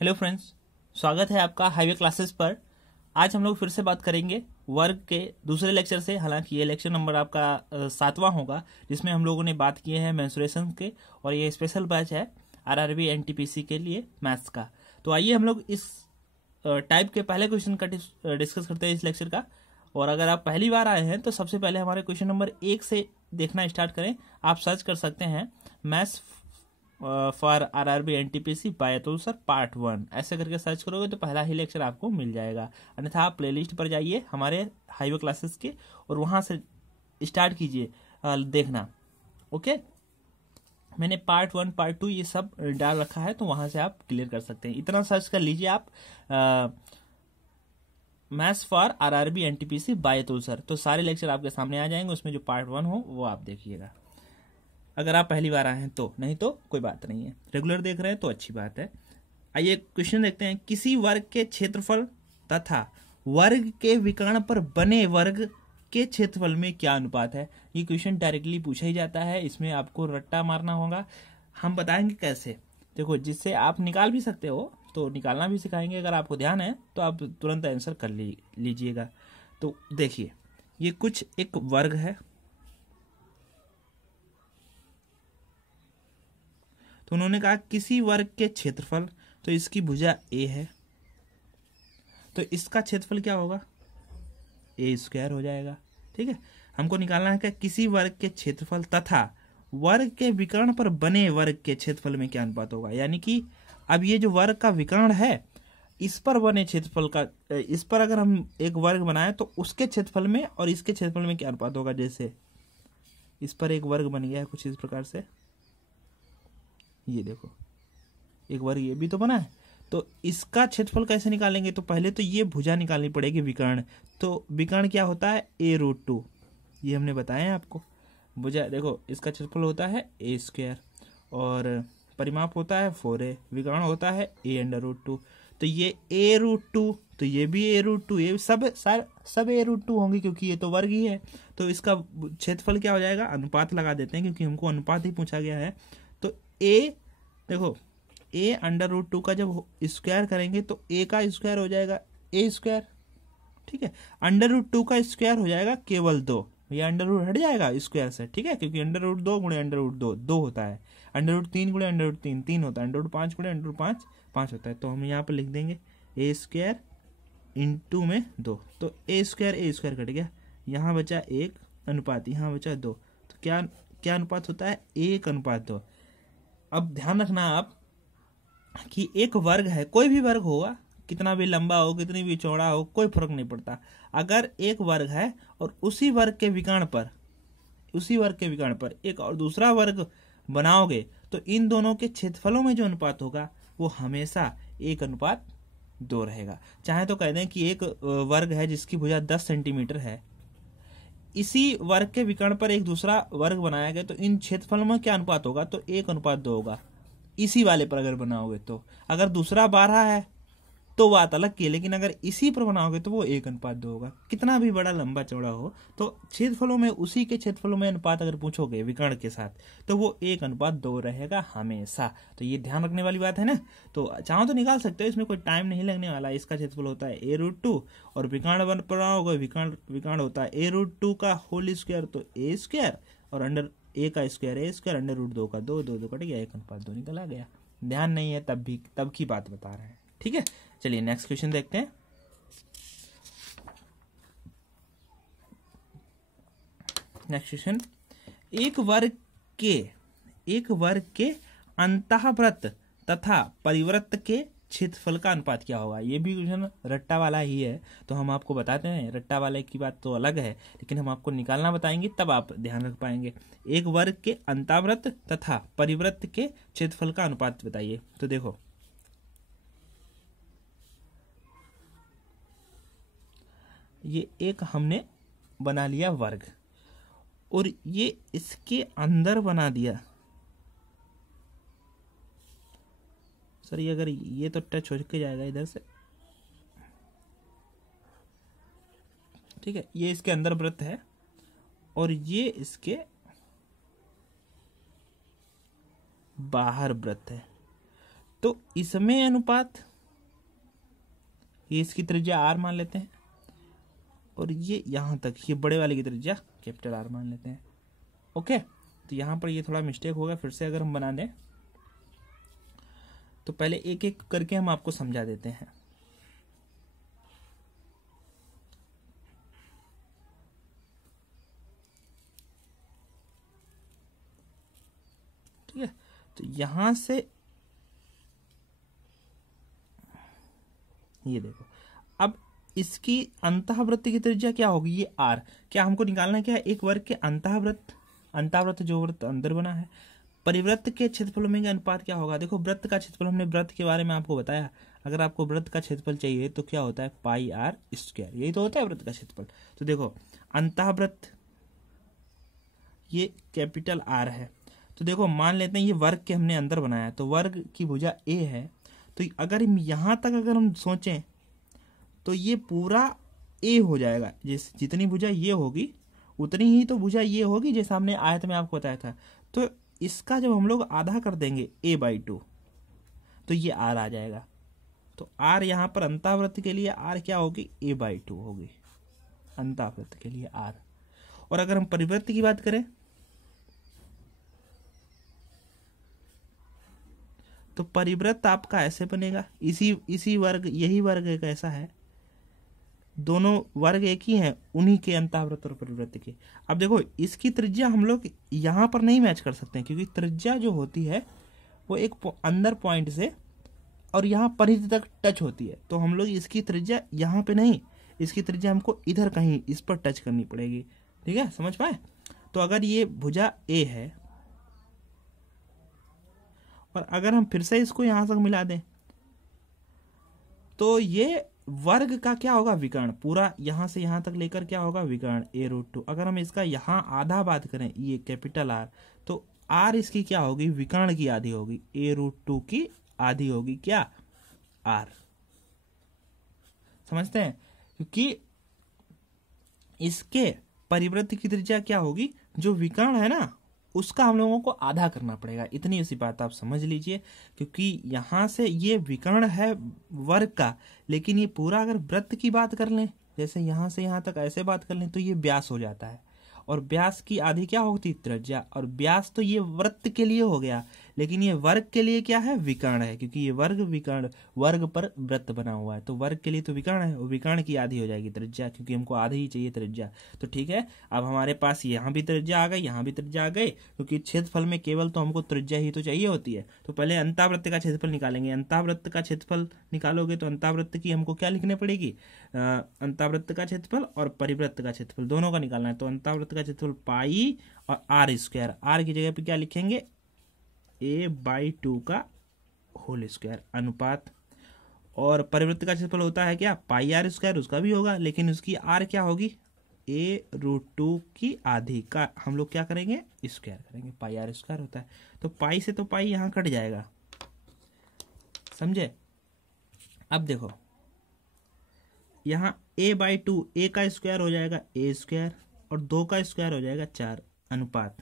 Hello friends, स्वागत है आपका हाईवे क्लासेस पर। आज हम लोग फिर से बात करेंगे वर्ग के दूसरे लेक्चर से। हालांकि ये लेक्चर नंबर आपका 7वां होगा, जिसमें हम लोगों ने बात किए हैं मेंसुरेशन के, और ये स्पेशल बैच है आरआरबी एनटीपीसी के लिए मैथ्स का। तो आइए हम लोग इस टाइप के पहले क्वेश्चन का डिस्कस करते हैं इस लेक्चर का। और अगर आप पहली बार आए हैं तो सबसे पहले हमारे क्वेश्चन नंबर 1 से देखना स्टार्ट करें। आप सर्च कर सकते हैं maths for RRB NTPC by Atul sir part 1, ऐसे करके सर्च करोगे तो पहला ही लेक्चर आपको मिल जाएगा। अन्यथा आप प्लेलिस्ट पर जाइए हमारे हाईवे क्लासेस के और वहां से स्टार्ट कीजिए देखना। ओके, मैंने पार्ट 1 पार्ट 2 ये सब डाल रखा है, तो वहां से आप क्लियर कर सकते हैं। इतना सर्च कर लीजिए आप maths for RRB NTPC by Atul sir, तो सारे लेक्चर आपके सामने आ जाएंगे। उसमें जो पार्ट 1 हो वो आप देखिएगा, अगर आप पहली बार आए हैं तो। नहीं तो कोई बात नहीं है, रेगुलर देख रहे हैं तो अच्छी बात है। आइए क्वेश्चन देखते हैं। किसी वर्ग के क्षेत्रफल तथा वर्ग के विकर्ण पर बने वर्ग के क्षेत्रफल में क्या अनुपात है। ये क्वेश्चन डायरेक्टली पूछा ही जाता है, इसमें आपको रट्टा मारना होगा। हम बताएंगे कैसे, देखो, जिससे आप निकाल भी सकते हो, तो निकालना भी सिखाएंगे। अगर आपको ध्यान है तो आप तुरंत आंसर कर लीजिएगा। तो देखिए, ये कुछ एक वर्ग है, तो उन्होंने कहा किसी वर्ग के क्षेत्रफल, तो इसकी भुजा ए है, तो इसका क्षेत्रफल क्या होगा, ए स्क्वायर हो जाएगा। ठीक है, हमको निकालना है कि किसी वर्ग के क्षेत्रफल तथा वर्ग के विकर्ण पर बने वर्ग के क्षेत्रफल में क्या अनुपात होगा। यानी कि अब ये जो वर्ग का विकर्ण है, इस पर बने क्षेत्रफल का, इस पर अगर हम एक वर्ग बनाए तो उसके क्षेत्रफल में और इसके क्षेत्रफल में क्या अनुपात होगा। जैसे इस पर एक वर्ग बन गया है कुछ इस प्रकार से, ये देखो एक वर्ग ये भी तो बना है, तो इसका क्षेत्रफल कैसे निकालेंगे। तो पहले तो ये भुजा निकालनी पड़ेगी विकर्ण। तो विकर्ण क्या होता है, a√2, ये हमने बताया आपको। भुजा देखो, इसका क्षेत्रफल होता है a स्क्वायर और परिमाप होता है 4a, विकर्ण होता है a√2। तो ये a√2, तो ये भी a√2, ये सब a√2 होंगे क्योंकि ये तो वर्ग ही है। तो इसका क्षेत्रफल क्या हो जाएगा, अनुपात लगा देते हैं क्योंकि हमको अनुपात ही पूछा गया है। तो a देखो, a√2 का जब स्क्वायर करेंगे तो a का स्क्वायर हो जाएगा a स्क्वायर। ठीक है, √2 का स्क्वायर हो जाएगा केवल 2, ये अंडर रूट हट जाएगा स्क्वायर से। ठीक है, क्योंकि √2 गुणे √2 2 होता है, √3 गुणे √3 3 होता है, √5 गुणे √5 5 होता है। तो हम यहाँ पर लिख देंगे a स्क्वायर इंटू में 2, तो a स्क्वायर कट गया, यहाँ बचा 1 अनुपात, यहाँ बचा 2, तो क्या अनुपात होता है, 1:2। अब ध्यान रखना आप कि एक वर्ग है, कोई भी वर्ग होगा, कितना भी लंबा हो कितनी भी चौड़ा हो कोई फर्क नहीं पड़ता। अगर एक वर्ग है और उसी वर्ग के विकर्ण पर एक और दूसरा वर्ग बनाओगे, तो इन दोनों के क्षेत्रफलों में जो अनुपात होगा वो हमेशा 1:2 रहेगा। चाहे तो कह दें कि एक वर्ग है जिसकी भुजा 10 सेंटीमीटर है, इसी वर्ग के विकर्ण पर एक दूसरा वर्ग बनाया गया, तो इन क्षेत्रफलों में क्या अनुपात होगा, तो 1:2 होगा। इसी वाले पर अगर बनाओगे तो, अगर दूसरा 12 है तो बात अलग की है, लेकिन अगर इसी पर बनाओगे तो वो 1:2 होगा। कितना भी बड़ा लंबा चौड़ा हो, तो क्षेत्रफलों में उसी के क्षेत्रफलों में अनुपात अगर पूछोगे विकर्ण के साथ, तो वो 1:2 रहेगा हमेशा। तो ये ध्यान रखने वाली बात है ना। तो चाहो तो निकाल सकते हो, इसमें कोई टाइम नहीं लगने वाला। इसका क्षेत्रफल होता है a√2 और विकर्ण बनाओगे, विकर्ण होता है a√2 का होल स्क्वायर, तो a स्क्वायर और अंडर a का स्क्वायर a स्क्वायर, √2 का 2 2 कट गया, 1:2 निकल आ गया। ध्यान नहीं है तब की बात बता रहे हैं। ठीक है, चलिए नेक्स्ट क्वेश्चन देखते हैं। नेक्स्ट क्वेश्चन, एक वर्ग के अंतःवृत्त तथा परिवृत्त के क्षेत्रफल का अनुपात क्या होगा। ये भी क्वेश्चन रट्टा वाला ही है, तो हम आपको बताते हैं। रट्टा वाले की बात तो अलग है, लेकिन हम आपको निकालना बताएंगे तब आप ध्यान रख पाएंगे। एक वर्ग के अंतःवृत्त तथा परिवृत्त के क्षेत्रफल का अनुपात बताइए। तो देखो, ये एक हमने बना लिया वर्ग और ये इसके अंदर बना दिया। सर ये अगर ये तो टच हो के जाएगा इधर से। ठीक है, ये इसके अंदर वृत्त है और ये इसके बाहर वृत्त है। तो इसमें अनुपात, ये इसकी त्रिज्या आर मान लेते हैं, और ये यहां तक, ये बड़े वाले की त्रिज्या कैपिटल आर मान लेते हैं। ओके, तो यहां पर ये थोड़ा मिस्टेक होगा, फिर से अगर हम बना दें तो पहले एक एक करके हम आपको समझा देते हैं। ठीक है, तो यहां से ये देखो, अब इसकी अंतःवृत्त की त्रिज्या क्या होगी, ये आर। क्या हमको निकालना है, क्या एक वर्ग के अंतःवृत्त जो वृत्त अंदर बना है, परिवृत्त के क्षेत्रफलों में अनुपात क्या होगा। देखो वृत्त का क्षेत्रफल, हमने वृत्त के बारे में आपको बताया, अगर आपको वृत्त का क्षेत्रफल चाहिए तो क्या होता है, पाई आर स्क्वायर, यही तो होता है वृत्त का क्षेत्रफल। तो देखो अंतःवृत्त ये कैपिटल आर है, तो देखो मान लेते हैं ये वर्ग के हमने अंदर बनाया, तो वर्ग की भुजा ए है, तो अगर हम यहां तक अगर हम सोचें तो ये पूरा ए हो जाएगा, जितनी भुजा ये होगी उतनी ही तो भुजा ये होगी, जैसा हमने आयत में आपको बताया था। तो इसका जब हम लोग आधा कर देंगे a/2, तो ये r आ जाएगा। तो r यहां पर अंतःवृत्त के लिए r क्या होगी, a/2 होगी अंतःवृत्त के लिए r। और अगर हम परिवृत्त की बात करें तो परिवृत्त आपका ऐसे बनेगा, इसी वर्ग, यही वर्ग एक ऐसा है, दोनों वर्ग एक ही हैं, उन्हीं के अंतःवृत्त और परिवृत्त के। अब देखो इसकी त्रिज्या हम लोग यहां पर नहीं मैच कर सकते हैं, क्योंकि त्रिज्या जो होती है वो एक अंदर पॉइंट से और यहाँ परिधि तक टच होती है, तो हम लोग इसकी त्रिज्या यहाँ पे नहीं, इसकी त्रिज्या हमको इधर कहीं इस पर टच करनी पड़ेगी। ठीक है, समझ पाए। तो अगर ये भुजा ए है और अगर हम फिर से इसको यहां तक मिला दें तो ये वर्ग का क्या होगा, विकर्ण, पूरा यहां से यहां तक लेकर क्या होगा, विकर्ण a√2। अगर हम इसका यहां आधा बात करें, ये कैपिटल आर, तो आर इसकी क्या होगी, विकर्ण की आधी होगी, a√2 की आधी होगी क्या, आर। समझते हैं, क्योंकि इसके परिवृत्त की त्रिज्या क्या होगी, जो विकर्ण है ना उसका हम लोगों को आधा करना पड़ेगा, इतनी सी बात आप समझ लीजिए। क्योंकि यहां से ये विकर्ण है वर्ग का, लेकिन ये पूरा अगर वृत्त की बात कर लें, जैसे यहां से यहां तक ऐसे बात कर लें, तो ये व्यास हो जाता है, और व्यास की आधी क्या होती, त्रिज्या। और व्यास तो ये वृत्त के लिए हो गया, लेकिन ये वर्ग के लिए क्या है, विकर्ण है, क्योंकि ये वर्ग विकर्ण, वर्ग पर वृत्त बना हुआ है, तो वर्ग के लिए तो विकर्ण है, और विकर्ण की आधी हो जाएगी त्रिज्या, क्योंकि हमको आधी ही चाहिए त्रिज्या। तो ठीक है, अब हमारे पास यहाँ भी त्रिज्या आ गई, यहाँ भी त्रिज्या आ गई, क्योंकि क्षेत्रफल में केवल तो हमको त्रिज्या ही तो चाहिए होती है। तो पहले अंतावृत्त का क्षेत्रफल निकालेंगे, अंतावृत्त का क्षेत्रफल निकालोगे तो अंतावृत्त की हमको क्या लिखने पड़ेगी, अंतावृत्त का क्षेत्रफल और परिवृत्त का क्षेत्रफल दोनों का निकालना है। तो अंतावृत्त का क्षेत्रफल पाई और आर स्क्वायर, आर की जगह पे क्या लिखेंगे, a/2 का होल स्क्वायर अनुपात, और परिवृत्त का क्षेत्रफल होता है क्या, पाई आर स्क्वायर, उसका भी होगा, लेकिन उसकी आर क्या होगी, a√2 की आधी का हम लोग क्या करेंगे, स्क्वायर करेंगे, पाई आर स्क्वायर होता है। तो पाई से तो पाई यहां कट जाएगा, समझे। अब देखो यहाँ a/2, a का स्क्वायर हो जाएगा a स्क्वायर, और 2 का स्क्वायर हो जाएगा 4 अनुपात।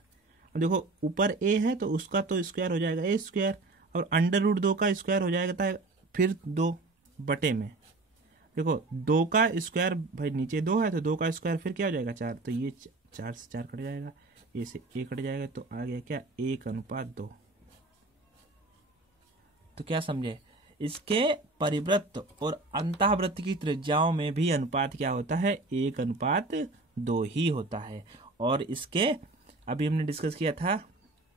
अब देखो ऊपर a है तो उसका तो स्क्वायर हो जाएगा a स्क्वायर, और अंडर रूट 2 का स्क्वायर हो जाएगा फिर 2 बटे में, देखो 2 का स्क्वायर, भाई नीचे 2 है तो 2 का स्क्वायर फिर क्या हो जाएगा 4, तो ये 4 से 4 कट जाएगा, a से a कट जाएगा, तो आ गया क्या, 1:2। तो क्या समझे, इसके परिवृत्त और अंतःवृत्त की त्रिज्याओं में भी अनुपात क्या होता है, 1:2 ही होता है। और इसके अभी हमने डिस्कस किया था,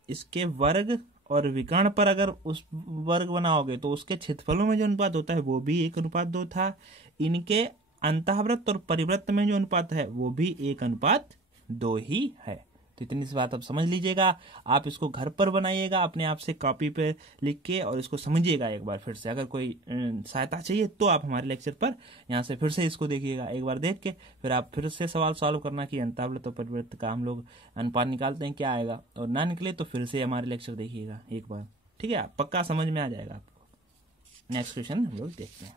इसके वर्ग और विकर्ण पर अगर उस वर्ग बनाओगे तो उसके क्षेत्रफलों में जो अनुपात होता है वो भी 1:2 था, इनके अंतःवृत्त और परिवृत्त में जो अनुपात है वो भी 1:2 ही है। तो इतनी सी बात आप समझ लीजिएगा, आप इसको घर पर बनाइएगा अपने आप से कॉपी पे लिख के, और इसको समझिएगा एक बार फिर से। अगर कोई सहायता चाहिए तो आप हमारे लेक्चर पर यहाँ से फिर से इसको देखिएगा, एक बार देख के फिर आप फिर से सवाल सॉल्व करना कि अंतःवृत्त और परिवृत्त का हम लोग अनुपात निकालते हैं क्या आएगा, और ना निकले तो फिर से हमारे लेक्चर देखिएगा एक बार, ठीक है, पक्का समझ में आ जाएगा आपको। नेक्स्ट क्वेश्चन हम लोग देखते हैं।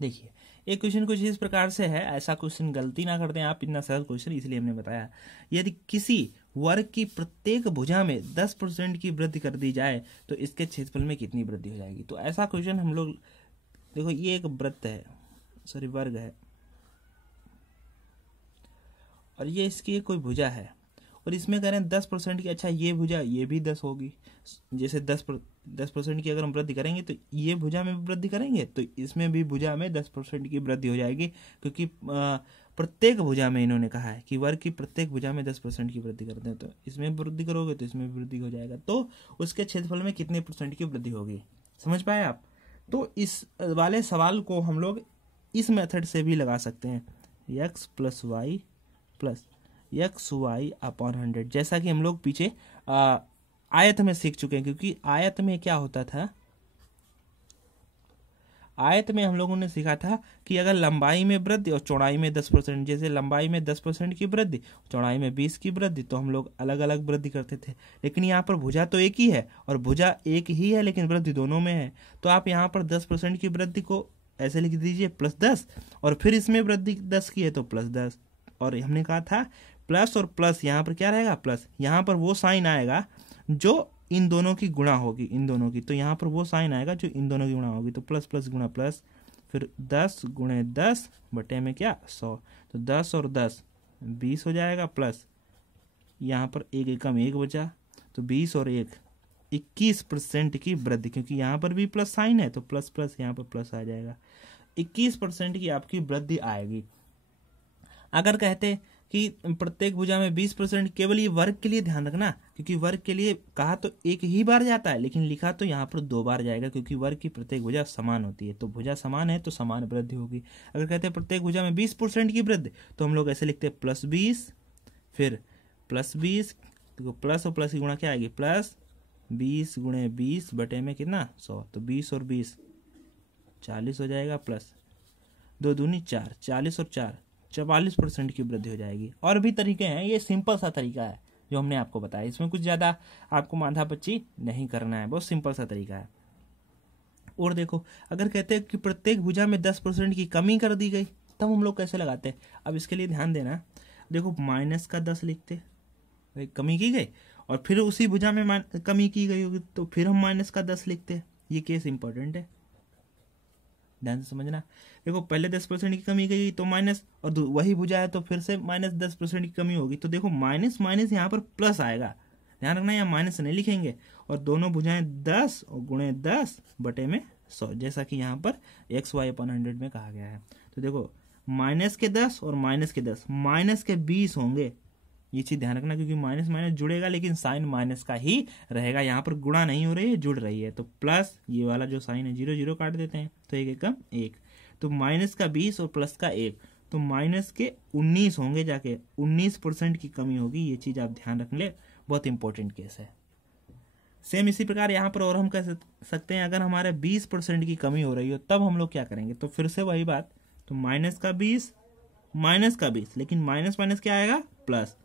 देखिए एक क्वेश्चन कुछ इस प्रकार से है, ऐसा क्वेश्चन गलती ना कर दें आप, इतना सरल क्वेश्चन इसलिए हमने बताया। यदि किसी वर्ग की प्रत्येक भुजा में 10% की वृद्धि कर दी जाए तो इसके क्षेत्रफल में कितनी वृद्धि हो जाएगी। तो ऐसा क्वेश्चन हम लोग, देखो ये एक वृत्त है, सॉरी वर्ग है, और ये इसकी कोई भुजा है, और इसमें कह रहे हैं 10% की। अच्छा ये भुजा ये भी 10 होगी, जैसे 10% की अगर हम वृद्धि करेंगे तो ये भुजा में भी वृद्धि करेंगे तो इसमें भी भुजा में 10% की वृद्धि हो जाएगी, क्योंकि प्रत्येक भुजा में इन्होंने कहा है कि वर्ग की प्रत्येक भुजा में 10% की वृद्धि करते हैं, तो इसमें वृद्धि करोगे तो इसमें वृद्धि हो जाएगा, तो उसके क्षेत्रफल में कितने % की वृद्धि होगी। समझ पाए आप। तो इस वाले सवाल को हम लोग इस मेथड से भी लगा सकते हैं, x + y + XY/100, जैसा कि हम लोग पीछे आयत में सीख चुके हैं। क्योंकि आयत में क्या होता था, आयत में हम लोगों ने सीखा था कि अगर लंबाई में वृद्धि और चौड़ाई में 10%, जैसे लंबाई में 10% की वृद्धि, चौड़ाई में 20 की वृद्धि, तो हम लोग अलग अलग वृद्धि करते थे। लेकिन यहाँ पर भुजा तो एक ही है, और भुजा एक ही है लेकिन वृद्धि दोनों में है, तो आप यहाँ पर 10% की वृद्धि को ऐसे लिख दीजिए +10, और फिर इसमें वृद्धि 10 की है तो +10, और हमने कहा था प्लस और प्लस यहाँ पर क्या रहेगा, प्लस, यहाँ पर वो साइन आएगा जो इन दोनों की गुणा होगी, इन दोनों की, तो यहाँ पर वो साइन आएगा जो इन दोनों की गुणा होगी, तो प्लस प्लस गुणा प्लस, फिर 10 × 10 बटे में क्या 100, तो 10 और 10 20 हो जाएगा, प्लस यहाँ पर एक एकम एक बचा, तो 20 और 1 21% की वृद्धि, क्योंकि यहाँ पर भी प्लस साइन है तो प्लस प्लस यहाँ पर प्लस आ जाएगा, 21% की आपकी वृद्धि आएगी। अगर कहते कि प्रत्येक भुजा में 20%, केवल ये वर्ग के लिए ध्यान रखना, क्योंकि वर्ग के लिए कहा तो एक ही बार जाता है, लेकिन लिखा तो यहाँ पर 2 बार जाएगा, क्योंकि वर्ग की प्रत्येक भुजा समान होती है, तो भुजा समान है तो समान वृद्धि होगी। अगर कहते हैं प्रत्येक भुजा में 20% की वृद्धि, तो हम लोग ऐसे लिखते हैं +20, फिर +20, तो प्लस और प्लस की गुणा क्या आएगी, +20 × 20 बटे में कितना 100, तो 20 और 20 40 हो जाएगा, प्लस 2 दूनी 4, 40 और 4 44% की वृद्धि हो जाएगी। और भी तरीके हैं, ये सिंपल सा तरीका है जो हमने आपको बताया, इसमें कुछ ज़्यादा आपको माथापच्ची नहीं करना है, बहुत सिंपल सा तरीका है। और देखो अगर कहते हैं कि प्रत्येक भुजा में 10% की कमी कर दी गई, तब हम लोग कैसे लगाते हैं। अब इसके लिए ध्यान देना, देखो -10 लिखते, कमी की गई, और फिर उसी भुजा में कमी की गई होगी तो फिर हम -10 लिखते हैं। ये केस इंपॉर्टेंट है, ध्यान से समझना। देखो पहले 10% की कमी गई तो माइनस, और वही भुजा है तो फिर से -10% की कमी होगी, तो देखो माइनस माइनस यहाँ पर प्लस आएगा, ध्यान रखना, यहाँ माइनस नहीं लिखेंगे, और दोनों भुजाएं 10 और × 10 बटे में 100, जैसा कि यहाँ पर XY/100 में कहा गया है। तो देखो -10 और -10 -20 होंगे, ये चीज ध्यान रखना, क्योंकि माइनस माइनस जुड़ेगा लेकिन साइन माइनस का ही रहेगा, यहाँ पर गुणा नहीं हो रही है, जुड़ रही है, तो प्लस ये वाला जो साइन है 0 0 काट देते हैं, तो एक एकम एक, तो -20 और प्लस का 1, तो -19 होंगे, जाके 19% की कमी होगी। ये चीज आप ध्यान रख ले, बहुत इंपॉर्टेंट केस है। सेम इसी प्रकार यहाँ पर और हम कह सकते हैं, अगर हमारे 20% की कमी हो रही हो तब हम लोग क्या करेंगे, तो फिर से वही बात, तो -20 लेकिन माइनस माइनस क्या आएगा, प्लस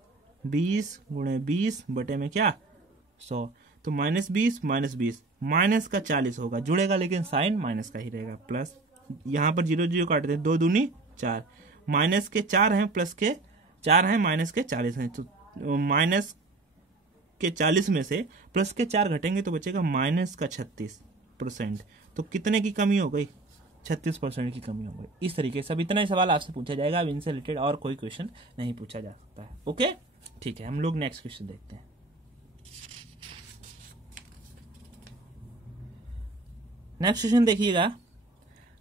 20 × 20 बटे में क्या 100, तो -20 -20 माइनस का 40 होगा, जुड़ेगा लेकिन साइन माइनस का ही रहेगा, प्लस यहाँ पर 0 0 काट दे, 2 दूनी 4, माइनस के 4 हैं, प्लस के 4 हैं, माइनस के 40 हैं, तो माइनस के 40 में से प्लस के 4 घटेंगे तो बचेगा -36%, तो कितने की कमी हो गई, 36% की कमी हो गई। इस तरीके से अब इतना ही सवाल आपसे पूछा जाएगा, अब इनसे रिलेटेड और कोई क्वेश्चन नहीं पूछा जा सकता है। ओके ठीक है, हम लोग नेक्स्ट क्वेश्चन देखते हैं। नेक्स्ट क्वेश्चन देखिएगा,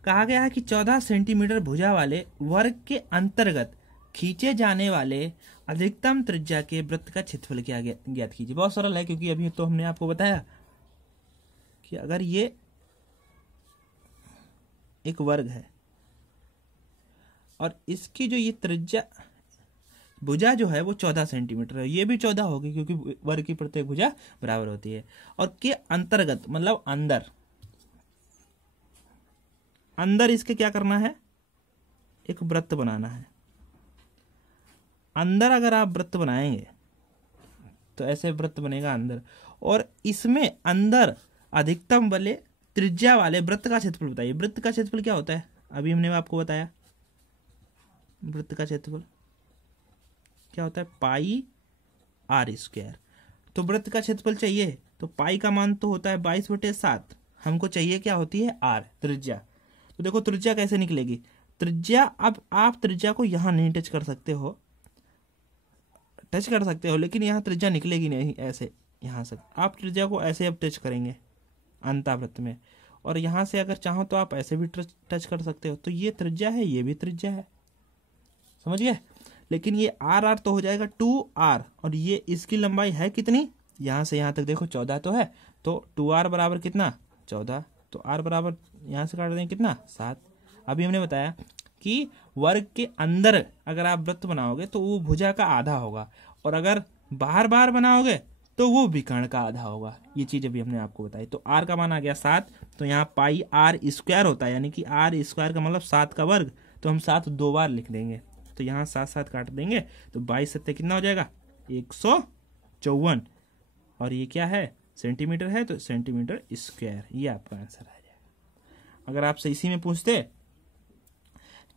कहा गया है कि 14 सेंटीमीटर भुजा वाले वर्ग के अंतर्गत खींचे जाने वाले अधिकतम त्रिज्या के वृत्त का क्षेत्रफल क्या ज्ञात कीजिए। बहुत सरल है, क्योंकि अभी तो हमने आपको बताया कि अगर ये एक वर्ग है और इसकी जो ये त्रिज्या भुजा जो है वो 14 सेंटीमीटर है, ये भी 14 होगी क्योंकि वर्ग की प्रत्येक भुजा बराबर होती है, और के अंतर्गत मतलब अंदर इसके क्या करना है, एक वृत्त बनाना है। अंदर अगर आप वृत्त बनाएंगे तो ऐसे वृत्त बनेगा अंदर, और इसमें अंदर अधिकतम वाले त्रिज्या वाले वृत्त का क्षेत्रफल बताइए। वृत्त का क्षेत्रफल क्या होता है, अभी हमने आपको बताया, वृत्त का क्षेत्रफल क्या होता है, पाई आर स्क्वायर। तो वृत्त का क्षेत्रफल चाहिए तो पाई का मान तो होता है 22/7, हमको चाहिए क्या होती है आर, त्रिज्या। तो देखो त्रिज्या कैसे निकलेगी, त्रिज्या, अब आप त्रिज्या को यहाँ नहीं टच कर सकते हो, लेकिन यहाँ त्रिज्या निकलेगी नहीं ऐसे, यहाँ से आप त्रिज्या को ऐसे अब टच करेंगे अंतावृत्त में, और यहाँ से अगर चाहो तो आप ऐसे भी टच कर सकते हो। तो ये त्रिज्या है, ये भी त्रिज्या है, समझ गए। लेकिन ये आर आर तो हो जाएगा 2r, और ये इसकी लंबाई है कितनी, यहाँ से यहाँ तक देखो 14 तो है, तो 2r बराबर कितना 14, तो r बराबर यहाँ से काट दें कितना 7। अभी हमने बताया कि वर्ग के अंदर अगर आप वृत्त बनाओगे तो वो भुजा का आधा होगा, और अगर बाहर बाहर बनाओगे तो वो विकर्ण का आधा होगा। ये चीज अभी हमने आपको बताई। तो r का मान आ गया 7, तो यहाँ पाई आर स्क्वायर होता है, यानी कि आर स्क्वायर का मतलब 7 का वर्ग, तो हम 7 2 बार लिख देंगे, तो यहाँ 7 7 काट देंगे, तो 22 7 कितना हो जाएगा 154, और ये क्या है सेंटीमीटर है, तो सेंटीमीटर स्क्वायर, ये आपका आंसर आ जाएगा। अगर आपसे इसी में पूछते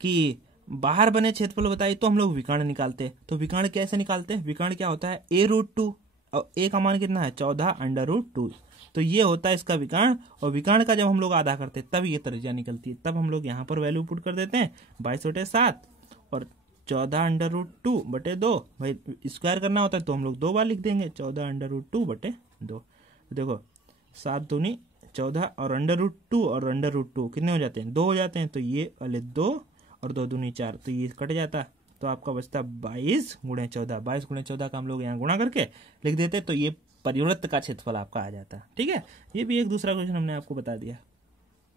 कि बाहर बने क्षेत्रफल बताइए तो हम लोग विकर्ण निकालते, तो विकर्ण कैसे निकालते हैं, विकर्ण क्या होता है a√2, और a का मान कितना है 14√2, तो ये होता है इसका विकर्ण, और विकर्ण का जब हम लोग आधा करते हैं तब ये त्रिज्या निकलती है, तब हम लोग यहाँ पर वैल्यू पुट कर देते हैं 22/7 और 14√2/2, भाई स्क्वायर करना होता है तो हम लोग 2 बार लिख देंगे 14√2/2। तो देखो 7 दूनी 14 और √2 और √2 कितने हो जाते हैं 2 हो जाते हैं, तो ये वाले 2 और 2 दूनी 4, तो ये कट जाता, तो आपका बचता 22 × 14, 22 × 14 का हम लोग यहाँ गुणा करके लिख देते, तो ये परिवृत्त का क्षेत्रफल आपका आ जाता। ठीक है, ये भी एक दूसरा क्वेश्चन हमने आपको बता दिया।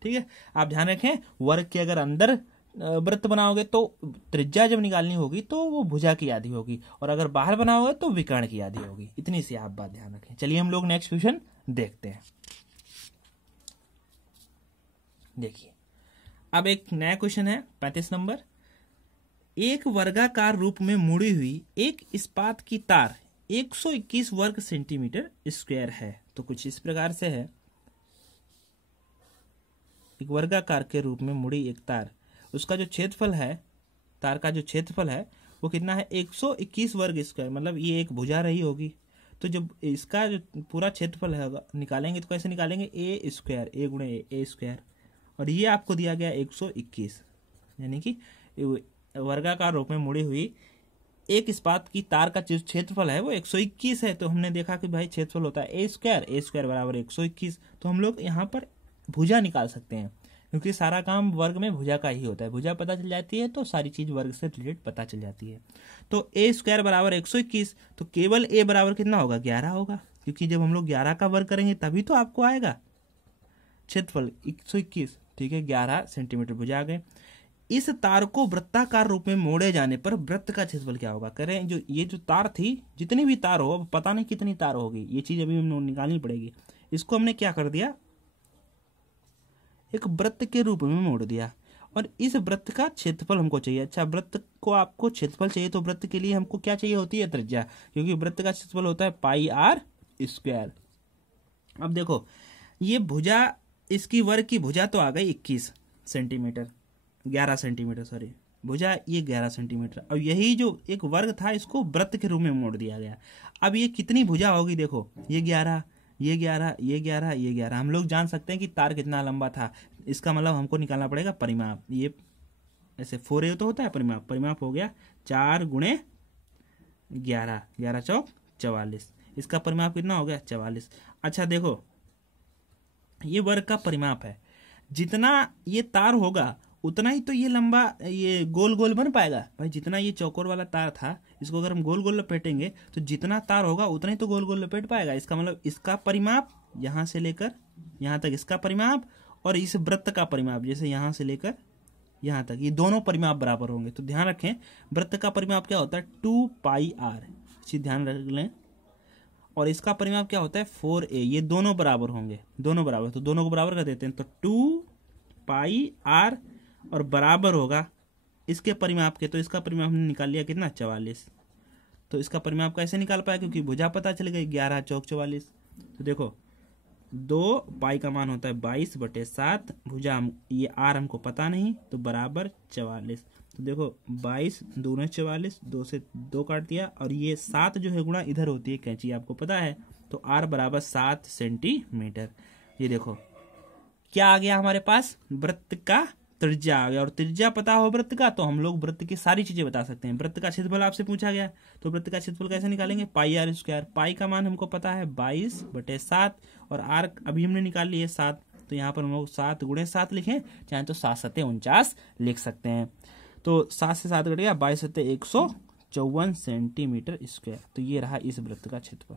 ठीक है, आप ध्यान रखें वर्ग के अगर अंदर वृत्त बनाओगे तो त्रिज्या जब निकालनी होगी तो वो भुजा की आधी होगी, और अगर बाहर बनाओगे तो विकर्ण की आधी होगी। इतनी सी आप बात ध्यान रखें। चलिए हम लोग नेक्स्ट क्वेश्चन देखते हैं। देखिए अब एक नया क्वेश्चन है 35 नंबर। एक वर्गाकार रूप में मुड़ी हुई एक इस्पात की तार 121 वर्ग सेंटीमीटर स्क्वायर है। तो कुछ इस प्रकार से है, एक वर्गाकार के रूप में मुड़ी एक तार, उसका जो क्षेत्रफल है, तार का जो क्षेत्रफल है वो कितना है 121 वर्ग स्क्वायर, मतलब ये एक भुजा रही होगी। तो जब इसका जो पूरा क्षेत्रफल है निकालेंगे तो कैसे निकालेंगे, ए स्क्वायर, ए गुणे ए स्क्वायर, और ये आपको दिया गया 121, यानी कि वर्गाकार रूप में मुड़ी हुई एक इस्पात की तार का जो क्षेत्रफल है वो 121 है। तो हमने देखा कि भाई क्षेत्रफल होता है ए स्क्वायर बराबर 121, तो हम लोग यहाँ पर भुजा निकाल सकते हैं, क्योंकि सारा काम वर्ग में भुजा का ही होता है। भुजा पता चल जाती है तो सारी चीज वर्ग से रिलेटेड पता चल जाती है। तो ए स्क्वायर बराबर 121, तो केवल ए बराबर कितना होगा 11 होगा, क्योंकि जब हम लोग 11 का वर्ग करेंगे तभी तो आपको आएगा क्षेत्रफल 121। ठीक है, 11 सेंटीमीटर भुजा आ गए। इस तार को वृत्ताकार रूप में मोड़े जाने पर वृत्त का क्षेत्रफल क्या होगा। करें जो ये जो तार थी, जितनी भी तार हो, पता नहीं कितनी तार होगी, ये चीज अभी हमें निकालनी पड़ेगी। इसको हमने क्या कर दिया, एक वृत्त के रूप में मोड़ दिया, और इस वृत्त का क्षेत्रफल हमको चाहिए। अच्छा, वृत्त को आपको क्षेत्रफल चाहिए तो वृत्त के लिए हमको क्या चाहिए होती है त्रिज्या, क्योंकि वृत्त का क्षेत्रफल होता है पाई आर स्क्वायर। अब देखो ये भुजा, इसकी वर्ग की भुजा तो आ गई 21 सेंटीमीटर, 11 सेंटीमीटर सॉरी, भुजा ये 11 सेंटीमीटर, और यही जो एक वर्ग था इसको वृत्त के रूप में मोड़ दिया गया। अब ये कितनी भुजा होगी, देखो ये 11, ये 11, ये 11, ये 11। हम लोग जान सकते हैं कि तार कितना लंबा था, इसका मतलब हमको निकालना पड़ेगा परिमाप। ये ऐसे 4a तो होता है परिमाप, परिमाप हो गया 4 × 11, 11 चौक 44, इसका परिमाप कितना हो गया 44। अच्छा देखो ये वर्ग का परिमाप है, जितना ये तार होगा उतना ही तो ये लंबा, ये गोल गोल बन पाएगा भाई। जितना ये चौकोर वाला तार था, इसको अगर हम गोल गोल लपेटेंगे तो जितना तार होगा उतना ही तो गोल गोल लपेट पाएगा। इसका मतलब इसका परिमाप यहाँ से लेकर यहाँ तक इसका परिमाप, और इस वृत्त का परिमाप जैसे यहाँ से लेकर यहाँ तक, ये दोनों परिमाप बराबर होंगे। तो ध्यान रखें वृत्त का परिमाप क्या होता है 2 पाई आर, चीज ध्यान रख लें, और इसका परिमाप क्या होता है 4a, ये दोनों बराबर होंगे, दोनों बराबर, तो दोनों को बराबर कर देते हैं, तो 2 पाई आर और बराबर होगा इसके परिमाप के। तो इसका परिमाप हमने निकाल लिया कितना 44। तो इसका परिमाप कैसे निकाल पाया, क्योंकि भुजा पता चल गई 11 चौक 44। तो देखो 2 पाई का मान होता है 22/7, भुजा ये आर हमको पता नहीं, तो बराबर 44। तो देखो 22 दूने 44, 2 से 2 काट दिया, और ये 7 जो है गुणा इधर होती है कैंची, आपको पता है। तो r बराबर 7 सेंटीमीटर। ये देखो क्या आ गया हमारे पास, वृत्त का त्रिज्या आ गया। और त्रिज्या पता हो वृत्त का तो हम लोग वृत्त की सारी चीजें बता सकते हैं। वृत्त का क्षेत्रफल आपसे पूछा गया, तो वृत्त का क्षेत्रफल कैसे निकालेंगे, पाई आर स्क्वायर। पाई का मान हमको पता है 22/7, और आर अभी हमने निकाल लिए 7, तो यहाँ पर हम लोग 7 गुणे 7 लिखें, चाहे तो 7 सत्ते 49 लिख सकते हैं। तो 7 से 7 कट गया, 22 सत्ते 154 सेंटीमीटर स्क्वायर। तो ये रहा इस वृत्त का क्षेत्रफल।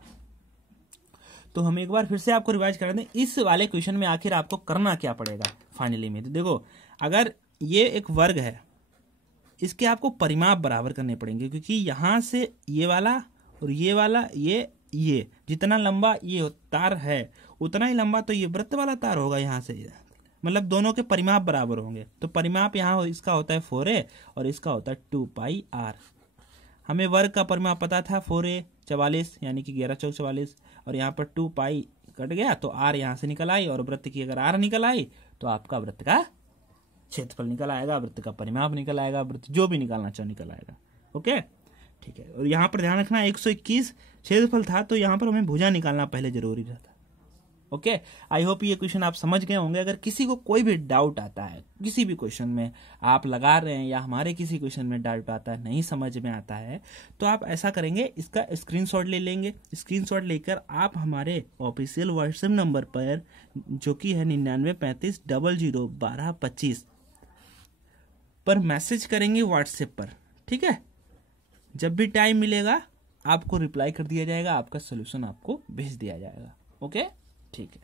तो हम एक बार फिर से आपको रिवाइज करा दें, इस वाले क्वेश्चन में आखिर आपको करना क्या पड़ेगा फाइनली में। तो देखो अगर ये एक वर्ग है, इसके आपको परिमाप बराबर करने पड़ेंगे, क्योंकि यहां से ये वाला और ये वाला, ये जितना लंबा ये तार है उतना ही लंबा तो ये वृत्त वाला तार होगा यहाँ से, मतलब दोनों के परिमाप बराबर होंगे। तो परिमाप यहाँ इसका होता है 4a और इसका होता है 2πr। हमें वर्ग का परिमाप पता था 4a 44 यानी कि 11 चौक 44, और यहाँ पर 2π कट गया तो r यहाँ से निकल आई, और वृत्त की अगर r निकल आई तो आपका वृत्त का क्षेत्रफल निकल आएगा, वृत्त का परिमाप निकल आएगा, वृत्त जो भी निकालना चाहो निकल आएगा। ओके ठीक है। और यहाँ पर ध्यान रखना 121 क्षेत्रफल था, तो यहाँ पर हमें भुजा निकालना पहले जरूरी रहता। ओके आई होप ये क्वेश्चन आप समझ गए होंगे। अगर किसी को कोई भी डाउट आता है, किसी भी क्वेश्चन में आप लगा रहे हैं या हमारे किसी क्वेश्चन में डाउट आता है, नहीं समझ में आता है, तो आप ऐसा करेंगे, इसका स्क्रीनशॉट ले लेंगे। स्क्रीनशॉट लेकर आप हमारे ऑफिशियल व्हाट्सएप नंबर पर, जो कि है 9935001225 पर मैसेज करेंगे व्हाट्सएप पर। ठीक है, जब भी टाइम मिलेगा आपको रिप्लाई कर दिया जाएगा, आपका सोल्यूशन आपको भेज दिया जाएगा। ओके ठीक है,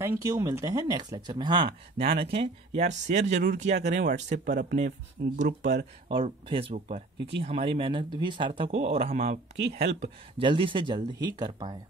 थैंक यू, मिलते हैं नेक्स्ट लेक्चर में। हाँ ध्यान रखें यार, शेयर जरूर किया करें व्हाट्सएप पर, अपने ग्रुप पर और फेसबुक पर, क्योंकि हमारी मेहनत भी सार्थक हो और हम आपकी हेल्प जल्दी से जल्द ही कर पाएं।